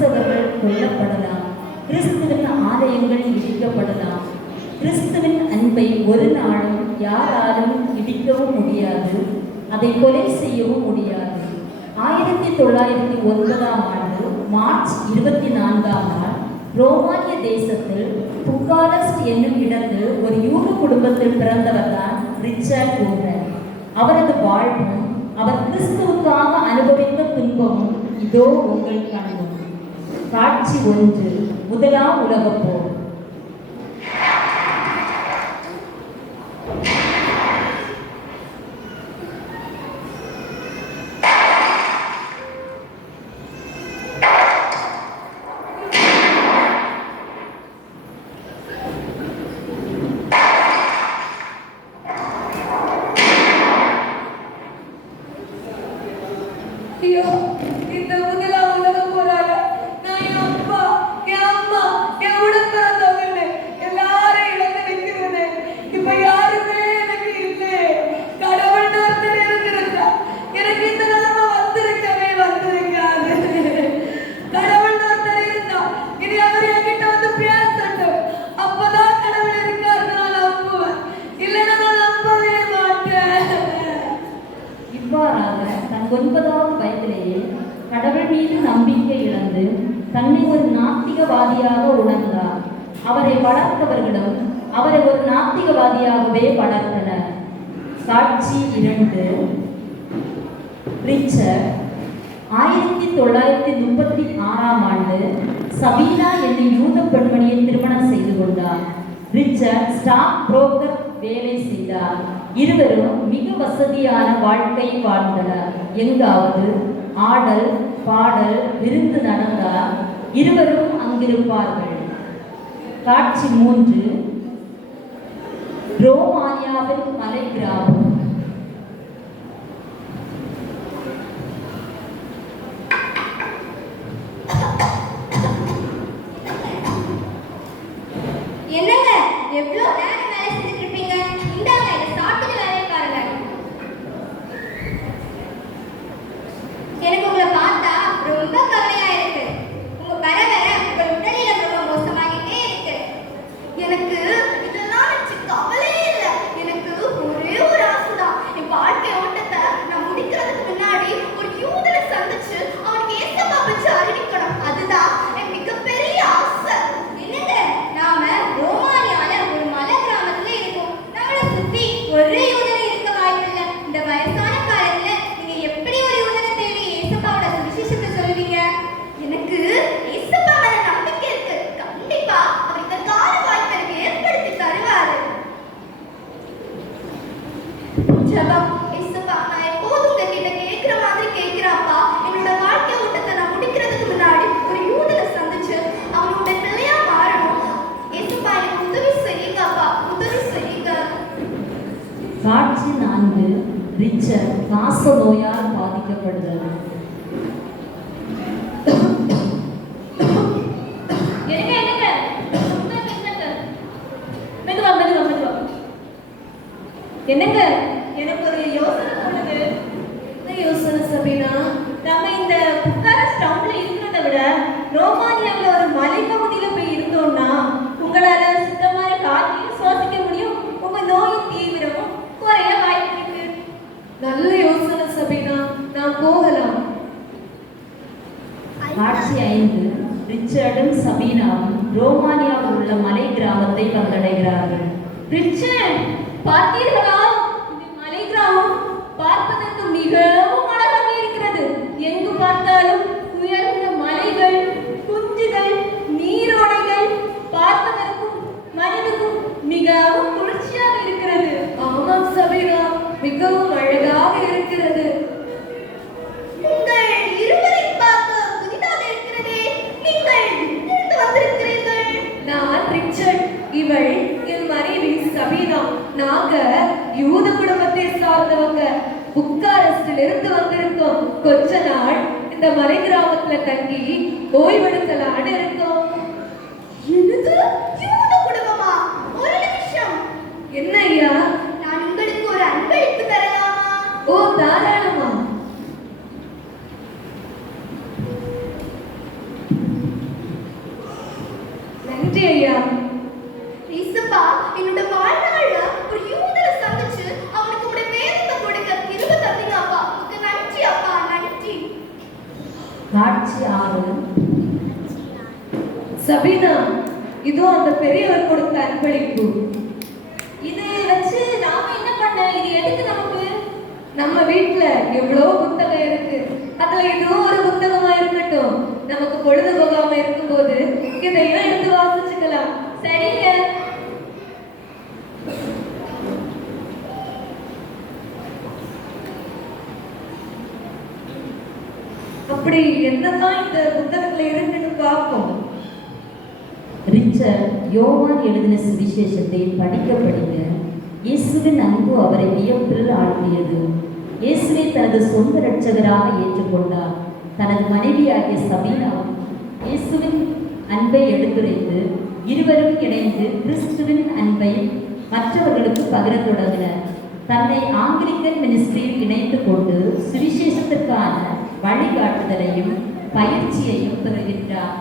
கிறிஸ்தவர்கள் கொல்லப்படலாம், கிறிஸ்துவின் ஆலயங்கள் இடிக்கப்படலாம். கிறிஸ்துவின் அன்பை ஒரு நாளும் யாராலும் இடிக்கவும் முடியாது, அதை கொலை செய்யவும் முடியாது. 1909 மார்ச் 24 ரோமானிய தேசத்தில் புக்காரஸ்ட் என்னும் இடத்தில் ஒரு யூத குடும்பத்தில் பிறந்தவர் தான் ரிச்சர்ட் ஊரர். அவரது வாழ்வும் அவர் கிறிஸ்துவுக்காக அனுபவித்த துன்பமும் இதோ உங்கள் கண்ணும். காட்சி 1, முதலாம் உலகப் போர். இந்த முதலாம் உலகம் போறால நான் என் அப்பா, என் அம்மா, என் உடன் பிறந்தவங்க எல்லாரும் இழந்து நிற்கிறேன். இப்ப யாருமே எனக்கு இல்லை. கடவுள் ஒருத்தர் இருந்திருந்தா எனக்கு இந்த நிலைமை வந்திருக்காது. கடவுள் ஒருத்தர் இருந்தா இனி அவர் என்கிட்ட வந்து பேசட்டும். அப்பதான் கடவுள் இருக்காருன்னு நான் நம்புவேன், இல்லைன்னா நான் நம்பவே மாட்டேன். இவ்வாறாக தன் 9வது வயதிலேயே கடவுள் மீது நம்பிக்கை இழந்து தன்னை ஒரு நாத்திகவாதியாக உணர்ந்தார். அவரை வளர்த்தவர்களும் அவரை ஒரு நாத்திகவாதியாகவே வளர்த்தனர். காட்சி 2, ரிச்சர்ட் 1936 சபீனா என்னும் யூத பெண்மணியை திருமணம் செய்து கொண்டார். ரிச்சர்ட் ஸ்டாக் புரோக்கர் வேலை செய்தார். இருவரும் மிக வசதியான வாழ்க்கை வாழ்ந்தனர். எங்காவது ஆடல் பாடல் விருந்து நடந்தால் இருவரும் அங்கிருப்பார்கள். காட்சி 3, ரோமானியாவின் மலை கிராமம். என்னங்க எவ்வளோ நேரம் வேலை செஞ்சுட்டு இருப்பீங்க? இந்தாங்க இதை சாப்பிட்டு வேலையை பாருங்க. எனக்கு உங்களை பார்த்தா ரொம்ப கவலையா இருக்கு. உங்க வர வர உங்கள் உடல்நலம் ரொம்ப மோசமாகிட்டே இருக்கு. எனக்கு இதெல்லாம் நினைச்சு கவலையே இல்லை. எனக்கு ஒரே ஒரு ஆசைதான், என் வாழ்க்கை ஓட்டத்தை நான் முடிக்கிறதுக்கு முன்னாடி ஒரு யூதனை சந்திச்சு அவனுக்கு ஏசப்பா வச்சு அறிவிக்கணும். அதுதான் என் மிகப்பெரிய ஆசை. என்னங்க நாம ரோமானியால ஒரு மலை கிராமத்துல இருக்கோம். நம்மளை சுத்தி ஒரு யூதனை இருக்க வாய்ப்பில்லை. இந்த வயசான காலத்துல நீங்க எப்படி ஒரு யூதனை தேடி ஏசப்பாவோட சுவிசேஷத்தை சொல்லுவீங்க? எனக்கு ஏசப்பா மேல நம்பிக்கை இருக்கு. கண்டிப்பா அவர் இதற்கான வாய்ப்பை எனக்கு ஏற்படுத்தி தருவாரு. ஜெபம். ஏசப்பா, நான் எப்போதும் உங்ககிட்ட கேட்கிற மாதிரி கேட்கிறப்பா. என்னோட வாழ்க்கை ஓட்டத்தை நான் முடிக்கிறதுக்கு முன்னாடி ஒரு யூதனை சந்திச்சு அவனோட பிள்ளையா மாறணும். ஏசப்பா எனக்கு உதவி செய்யுங்கப்பா, உதவி செய்யுங்க. காட்சி 4, ரிச்சர்ட் காச நோயால் பாதிக்கப்படுதல். என்னங்க எனக்கு ஒரு யோசனை தோணுது. என்ன யோசனை சபீனா? நம்ம இந்த புக்காரஸ்ட் டவுன்ல இருக்கிறத விட ரோமானியாவில் ஒரு மலைப்பகுதியில போய் இருந்தோம்னா உங்களால சுத்தமான காற்றையும் சுவாசிக்க முடியும். உங்க நோயின் தீவிரமும் குறைய வாய்ப்பு இருக்கு. நல்ல யோசனை சபீனா, நான் போகலாம். காட்சி 5, ரிச்சர்டும் சபீனாவும் ரோமானியாவில் உள்ள மலை கிராமத்தை வந்தடைகிறார்கள். ரிச்சர்ட், பார்த்தீர்களா? இந்த மலை கிராமம் பார்ப்பதற்கு மிகவும் அழகாக இருக்கிறது. எங்கு பார்த்தாலும் உயர்ந்த மலைகள், குஞ்சுகள், நீரோடைகள் பார்ப்பதற்கும் மனதுக்கும் மிகவும் குளிர்ச்சியாக இருக்கிறது. ஆமாம் சபீனா, மிகவும் அழகாக இருக்கிறது. உங்கள் இருவரை பார்க்க புதிதாக இருக்கிறதே. நீங்கள் எங்கிருந்து வந்திருக்கிறீர்கள்? நான் ரிச்சர்ட், இவள் என் மனைவி சபீனா. நாங்க யூத குடும்பத்தை சார்ந்தவங்க. புக்காரஸ்டில் இருந்து வந்திருக்கோம். கொஞ்ச நாள் இந்த மலை கிராமத்துல தங்கி ஓய்வெடுக்கலான்னு இருக்கோம். என்னது? யூத குடும்பமா? ஒரு நிமிஷம். என்ன ஐயா? நான் உங்களுக்கு ஒரு அன்பளிப்பு தரலாமா? ஓ, தாராளமா. வெற்றி ஐயா. இயேசுப்பா, என்னோட வாழ்நாள்ல ஒரு யூதரை சந்திச்சு அவனுக்கு உடைய வேதத்தை கொடுக்க கிருபை தந்தீங்க அப்பா. உங்க நன்றி அப்பா, நன்றி. காட்சி 6. சபீனா, இதோ அந்த பெரியவர் கொடுத்த அன்பளிப்பு. இதை வச்சு நாம என்ன பண்ண? இது எதுக்கு நமக்கு? நம்ம வீட்டுல எவ்வளவு புத்தகம் இருக்கு, அதுல இதுவும் ஒரு புத்தகமா இருக்கட்டும். நமக்கு பொழுது போகாம இருக்கும்போது இதையும் எடுத்து வாசிச்சுக்கலாம். சரிங்க. அப்படி என்னதான் இந்த புத்தகத்துல இருக்குன்னு பார்ப்போம். ரிச்சர்ட் யோவான் எழுதின சுவிசேஷத்தை படிக்க படிக்க இயேசுவின் அன்பு அவரை வியப்பில் ஆழ்த்தியது. இயேசுவை தனது சொந்த இரட்சகராக ஏற்றுக்கொண்டார். தனது மனைவியாகிய சபீனாவும் இயேசுவின் அன்பை எடுத்துரைத்து இருவரும் இணைந்து கிறிஸ்துவின் அன்பை மற்றவர்களுக்கு பகிரத் தொடங்கினர். தன்னை ஆங்கிலிக்கன் மினிஸ்ட்ரியில் இணைத்து கொண்டு சுவிசேஷத்திற்கான வழிகாட்டுதலையும் பயிற்சியையும் பெறுகின்றார்.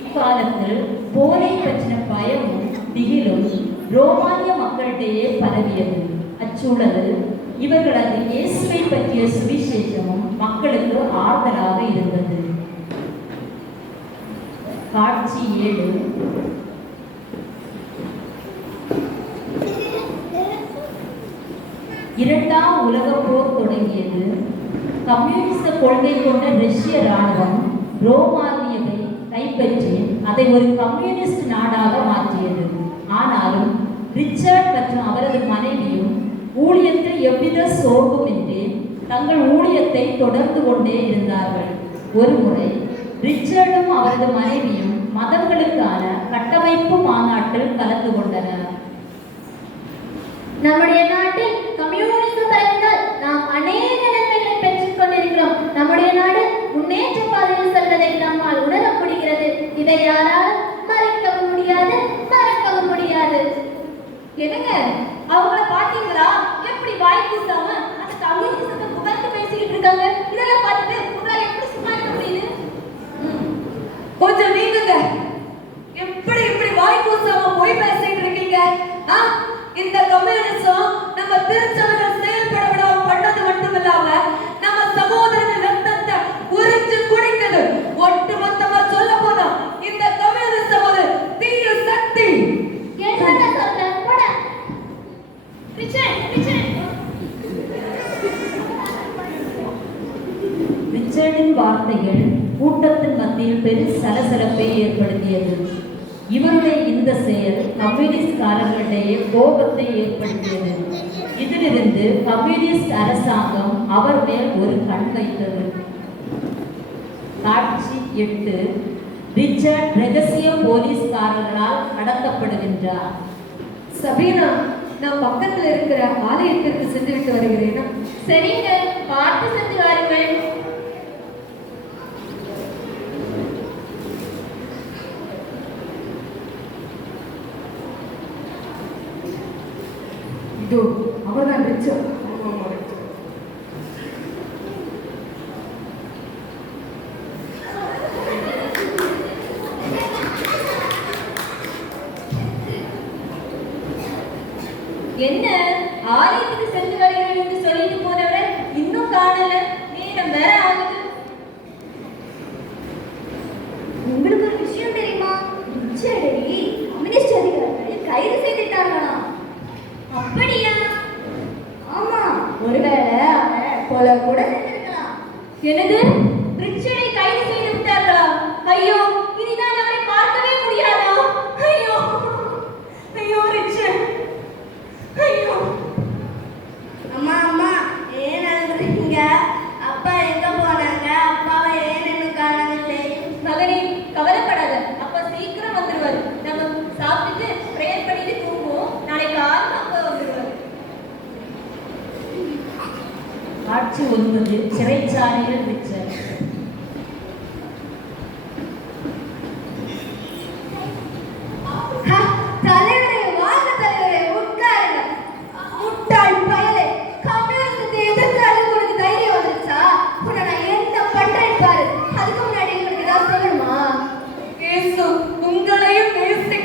இக்காலத்தில் போரை பற்றின பயமும் திகிலும் ரோமானிய மக்களிடையே பரவியது. அச்சூழலில் இவர்களது இயேசுவை பற்றிய சுவிசேஷமும் மக்களுக்கு ஆறுதலாக இருந்தது. காட்சி 7. இரண்டாம் உலகப் போர் தொடங்கியது. கம்யூனிச கொள்கை கொண்ட ரஷ்ய இராணுவம் ரோமானியாவை கைப்பற்றி அதை ஒரு கம்யூனிஸ்ட் நாடாக மாற்றியது. ஆனாலும் ரிச்சர்ட் மற்றும் அவரது மனைவியும் ஊழியத்தில் எவ்வித சோர்வுமின்றி தங்கள் ஊழியத்தை தொடர்ந்து கொண்டே இருந்தார்கள். ஒருமுறை ரிச்சர்டும் அவரது மனைவியும் மதங்களுக்கான கட்டமைப்பு மாநாட்டில் கலந்து கொண்டனர். நம்முடைய நாட்டில் கம்யூனிச தலைவர்கள் நாம் அநேக நன்மைகளை பெற்றுக் கொண்டிருக்கிறோம். நம்முடைய நாடு முன்னேற்ற பாதையில் செல்வதை நம்மால் உணர முடிகிறது. இதை யாரால் மறைக்கவும் முடியாது, மறக்கவும் முடியாது. என்னங்க, அவங்கள பாத்தீங்களா? எப்படி வாய் கூசாம அந்த கம்யூனிசத்தை புகழ்ந்து பேசிக்கிட்டு இருக்காங்க. இதெல்லாம் பார்த்துட்டு உங்களால எப்படி சும்மா இருக்க முடியுது? கொஞ்சம் நீங்குங்க. எப்படி இப்படி வாய் கூசாம போய் பேசிட்டு இருக்கீங்க? இந்த கம்யூனிசம் நம்ம திருச்சபையில் செயல்பட விடாம பண்ணது மட்டுமில்லாம நம்ம சகோதரர்கள் ரத்தத்தை உறிஞ்சு குடிக்குது. ஒட்டு மொத்தமா சொல்ல போனா இந்த கம்யூனிசம் ஒரு தீய சக்தி. என்ன சொல்ற? போட. ரிச்சர்டின் வார்த்தைகள் கூட்டத்தின் மத்தியில் பெரும் சலசலப்பை ஏற்படுத்தியது. இவருடைய இந்த செயல் கம்யூனிஸ்ட்காரர்களிடையே கோபத்தை ஏற்படுத்தியது. இதிலிருந்து கம்யூனிஸ்ட் அரசாங்கம் அவர் மேல் ஒரு கண் வைத்தது. காட்சி 8. ரிச்சர்ட் ரகசிய போலீஸ்காரர்களால் கடத்தப்படுகின்றார். சபீனா, நான் பக்கத்தில் இருக்கிற ஆலயத்திற்கு சென்று விட்டு வருகிறேன். சரிங்க, பார்த்து சென்று வாருங்கள். இதோ அவர்தான் ரிச்சர்ட். என்ன ஆலயத்துக்கு சென்று வருகிறேன் என்று சொல்லிட்டு போனவர் இன்னும் காணல? நேரம் வேற ஆகுது. உங்களுக்கு ஒரு விஷயம் தெரியுமா? ரிச்சர்டை கம்யூனிஸ்ட் அதிகாரிகள் கைது செய்துட்டார்களாம். அப்படியா? ஆமா, ஒருவேளை அவன் கொலை கூட செஞ்சிருக்கலாம். எனது ரிச்சர்டை கைது செய்து விட்டார்களா? ஐயோ, இனிதான் அவரை பார்க்கவே முடியாதா? ஐயோ ஐயோ ரிச்சர்ட், ஐயோ. அம்மா அம்மா, ஏன் அழுகுறீங்க? அப்பா எங்க போனாங்க? அப்பாவை ஏன் இன்னும் காணவில்லை? மகனே, கவலைப்படாத, அப்பா சீக்கிரம் வந்துருவாரு. நம்ம சாப்பிட்டுட்டு ப்ரேயர் பண்ணிட்டு தூங்குவோம். நாளைக்கு காலையில அப்பா வந்துருவாரு. காட்சி 9. சிறைச்சாலையில் ரிச்சர்ட். தலைவரே, வாழ்ந்த தலைவரே, உட்காருங்க. முட்டாள் பயலே, கம்யூனிஸ்டத்தை எதிர்த்து உனக்கு தைரியம் வந்துருச்சா? உன்னை நான் என்ன பண்றேன் பாரு. அதுக்கு முன்னாடி உங்களுக்கு ஏதாவது சொல்லணுமா? இயேசு உங்களையும் நேசிக்கிறார்.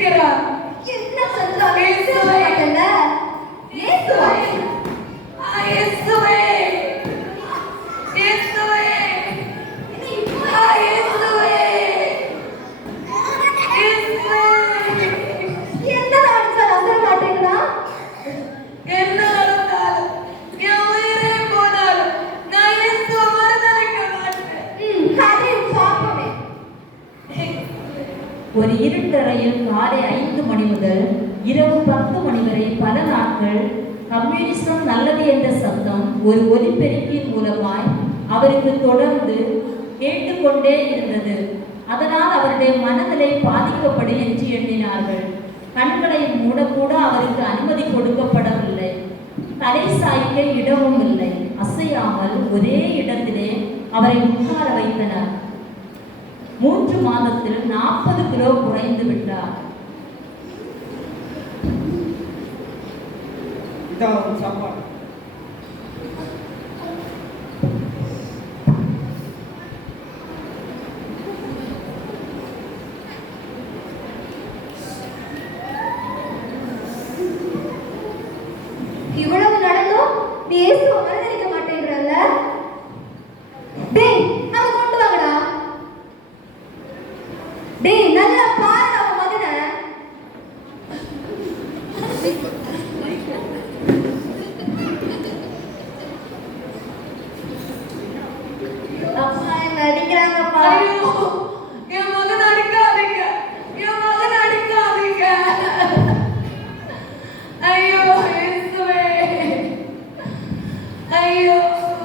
ஒரு இருட்டறையில் காலை 5 மணி முதல் இரவு 10 மணி வரை பல நாட்கள் கம்யூனிசம் நல்லது என்ற சத்தம் ஒரு ஒலிபெருக்கியின் மூலமாய் அவருக்கு தொடர்ந்து கேட்டுக்கொண்டே இருந்தது. அதனால் அவருடைய மனநிலை பாதிக்கப்படும் என்று எண்ணினார்கள். கண்களை மூடக்கூட அவருக்கு அனுமதி கொடுக்கப்படவில்லை. தலை சாய்க்க இடமும் இல்லை. அசையாமல் ஒரே இடத்திலே அவரை உட்கார வைத்தனர். 3 மாதத்தில் 40 கிலோ குறைந்து விட்டார். சாப்பாடு இவ்வளவு நடந்தும் நீ இயேசுவை மறுதலிக்க மாட்டேங்கிறல்ல? டேய், அங்க கொண்டு வாங்கடா. டேய், நல்லா பாரு அவன் மகனை. அப்பா என்ன அடிக்கிறாங்கப்பா. ஐயோ, என் மகன் அடிக்காதீங்க, என் மகன் அடிக்காதீங்க. ஐயோ இயேசுவே, ஐயோ.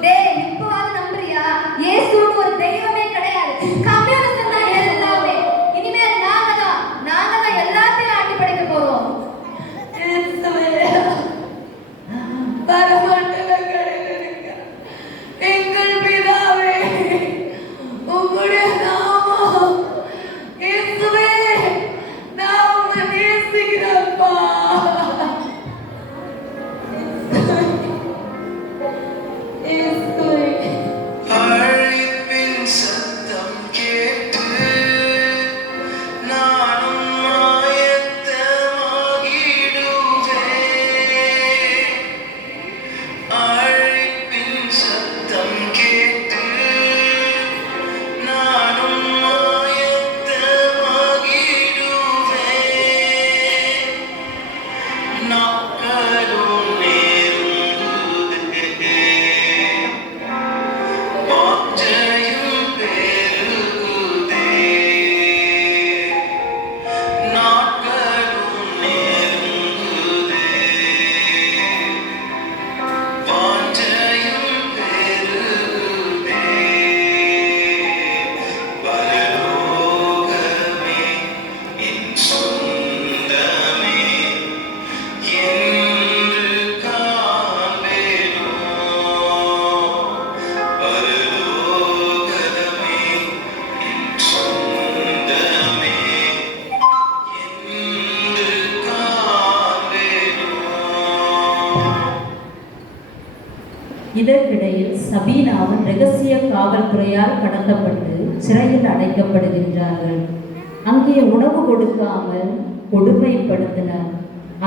டேய், இப்பவாது நம்புறியா? இயேசுன்னு ஒரு தெய்வமே கிடையாது. கம்யூனிஸ்ட் தான் எல்லாமே. இனிமேல் நாங்க தான் எல்லாத்தையும் ஆட்டி படைக்க போறோம். இயேசுவே, பரமண்டலங்களில் இருக்க எங்கள் பிதாவே, உம்முடைய நாமம் இயேசுவே, நான் உம்மை நேசிக்கிறேன்ப்பா. இயேசுவே, அழைப்பின் சத்தம் கேட்டு நானும் ஆயத்தமாகிடுவேன். அழைப்பின் சத்தம் கேட்டு நானும் ஆயத்தமாகிடுவேன். நாட்களும் நேருங்குதே, வாஞ்சையும் பெருகுதே. நாட்களும் நேருங்குதே, வாஞ்சையும் பெருகுதே. பரலோகமே என் சொந்தமே என்று காண்பேனோ. பரலோகமே என் சொந்தமே என்று காண்பேனோ. இதற்கிடையில் சபீனாவும் ரகசிய காவல்துறையால் கடத்தப்பட்டு சிறையில் அடைக்கப்படுகின்றார்கள். அங்கே உணவு கொடுக்காமல் கொடுமைப்படுத்தினர்.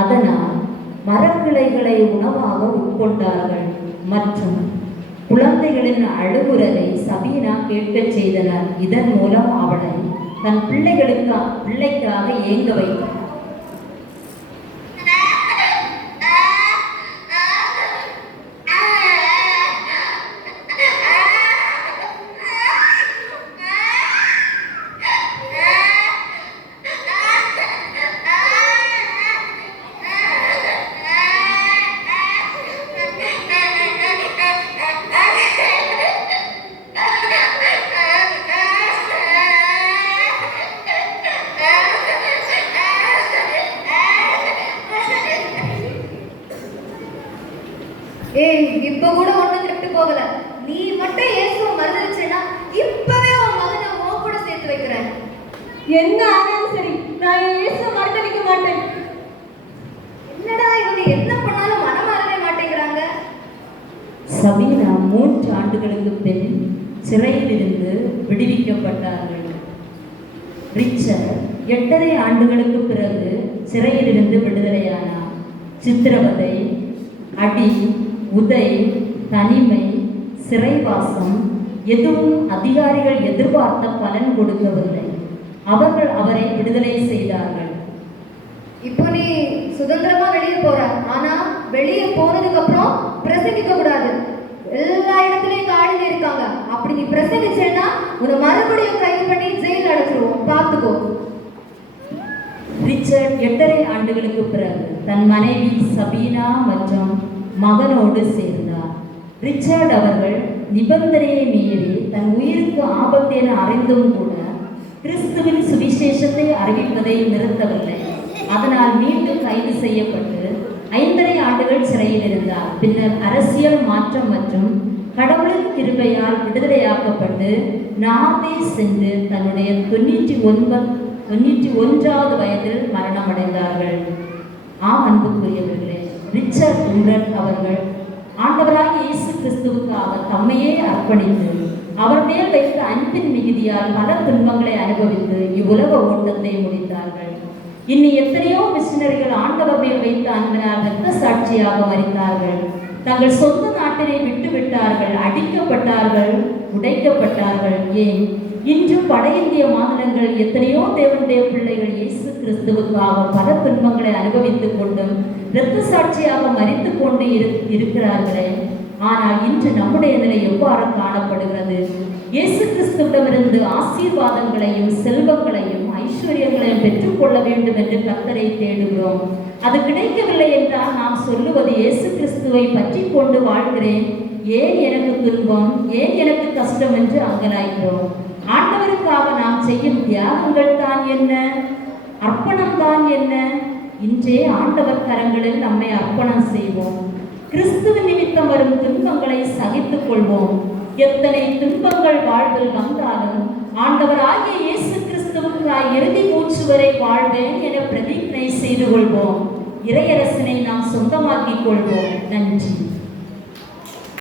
அதனால் மரக்கிளைகளை உணவாக உட்கொண்டார்கள் மற்றும் குழந்தைகளின் அழுகுரலை சபீனா கேட்கச் செய்தனர். இதன் மூலம் அவளை தன் பிள்ளைக்காக ஏங்க வைத்தார். ஏய், இப்ப கூட ஒண்ணும் திருப்தி போகல. நீ மட்டும் இயேசுவை மறுதலிச்சேன்னா இப்பவே உன் மகனை உன் கூட சேர்த்து வைக்கிறேன். என்ன ஆனாலும் சரி, நான் என் இயேசுவை மறுதலிக்க மாட்டேன். என்னடா இவங்க என்ன பண்ணாலும் மனம் மாறவே மாட்டேங்கிறாங்க. சபீனா 3 ஆண்டுகளுக்கு பின் சிறையிலிருந்து விடுவிக்கப்பட்டார்கள். ரிச்சர்ட் 8.5 ஆண்டுகளுக்கு பிறகு சிறையிலிருந்து விடுதலையானார். சித்திரவதை, அடி, உதை, தனிமை, சிறைவாசம் எதுவும் அதிகாரிகள் எதிர்பார்த்த பலன் கொடுக்கவில்லை. அவர்கள் அவரை விடுதலை செய்தார்கள். இப்போ நீ சுதந்திரமா வெளியே போற. ஆனா வெளியே போனதுக்கு அப்புறம் பிரசங்கிக்க கூடாது. எல்லா இடத்துலயும் காடிங்க இருக்காங்க. அப்படி நீ பிரசங்கிச்சேன்னா உன்னை மறுபடியும் கைது பண்ணி ஜெயில அடைச்சிருவோம். பார்த்துக்கோ. ஆண்டுகளுக்கு பிறகு தன் மனைவி சபீனா மற்றும் மகனோடு சேர்ந்தார். ரிச்சர்ட் அவர்கள் நிபந்தனையை மீறி தன் உயிருக்கு ஆபத்து என அறிந்தும் கூட கிறிஸ்துவின் சுவிசேஷத்தை அறிவிப்பதை நிறுத்தவில்லை. அதனால் மீண்டும் கைது செய்யப்பட்டு 5½ ஆண்டுகள் சிறையில் இருந்தார். பின்னர் அரசியல் மாற்றம் மற்றும் கடவுளின் கிருபையால் விடுதலையாக்கப்பட்டு நார்வே சென்று தன்னுடைய 91வது வயதில் மரணமடைந்தார்கள். அன்புக்குரியவர்களே, ரிச்சர்ட் உம்ரட் அவர்கள் ஆண்டவராகிய இயேசு கிறிஸ்துவுக்காக தம்மையே அர்ப்பணித்து அவர் மேல் வைத்த அன்பின் மிகுதியால் பல துன்பங்களை அனுபவித்து இவ்வுலக ஓட்டத்தை முடித்தார்கள். இன்னும் எத்தனையோ மிஷனரிகள் ஆண்டவர் மேல் வைத்த அன்பினால் இரத்த சாட்சியாக மரித்தார்கள். தங்கள் சொந்த நாட்டினை விட்டு விட்டார்கள், அடிக்கப்பட்டார்கள், உடைக்கப்பட்டார்கள். ஏன் இன்றும் வட இந்திய மாநிலங்கள் எத்தனையோ தேவனுடைய பிள்ளைகள் இயேசு கிறிஸ்துவுக்காக பல துன்பங்களை அனுபவித்துக் கொண்டும் இரத்த சாட்சியாக மரித்து கொண்டு இருக்கிறார்களே. ஆனால் இன்று நம்முடைய நிலை எவ்வாறு காணப்படுகிறது? இயேசு கிறிஸ்துவிடமிருந்து ஆசீர்வாதங்களையும் செல்வங்களையும் ஐஸ்வர்யங்களையும் பெற்றுக்கொள்ள வேண்டும் என்று கர்த்தரை தேடுகிறோம். அது கிடைக்கவில்லை என்றால் நாம் சொல்லுவது இயேசு கிறிஸ்துவை பற்றி கொண்டு வாழ்கிறேன், ஏன் எனக்கு துன்பம், ஏன் எனக்கு கஷ்டம் என்று அங்கலாய்க்கிறோம். ஆண்டவருக்காக நாம் செய்யும் தியாகங்கள் தான் என்ன, அர்ப்பணம் தான் என்ன? இன்றே ஆண்டவர் கரங்களில் நம்மை அர்ப்பணம் செய்வோம். கிறிஸ்துவின் நிமித்தம் வரும் துன்பங்களை சகித்துக் கொள்வோம். எத்தனை துன்பங்கள் வாழ்வில் வந்தாலும் ஆண்டவராகிய இயேசு கிறிஸ்துவுக்காய் இறுதி மூச்சு வரை வாழ்வேன் என பிரதிஜ்ஞை செய்து கொள்வோம். இறையரசனை நாம் சொந்தமாக்கிக் கொள்வோம். நன்றி.